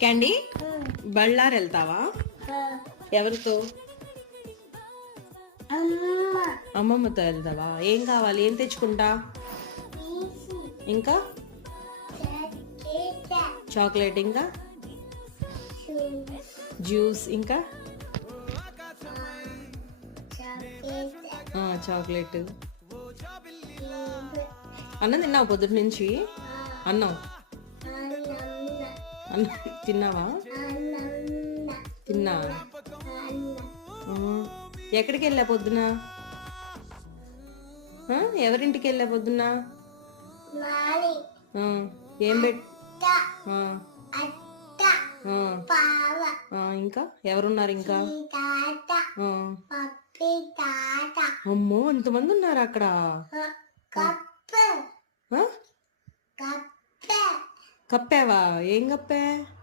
Candy బళ్ళారు వెళ్తావా? ఎవరితో? అమ్మమ్మతో వెళ్తావా? ఏం కావాలి? ఏం తెచ్చుకుంటా? ఇంకా చాక్లెట్, ఇంకా జ్యూస్, ఇంకా చాక్లెట్. అన్నం తిన్నావు పొద్దుటి నుంచి? అన్నం అన్నం తిన్నావా? తిన్నా. ఎక్కడికి వెళ్ళా పొద్దున? ఎవరింటికి వెళ్ళా పొద్దున? ఏం ఇంకా ఎవరున్నారు? ఇంకా అమ్మో, ఇంతమంది ఉన్నారు అక్కడ. కప్పావా? ఏం కప్పా?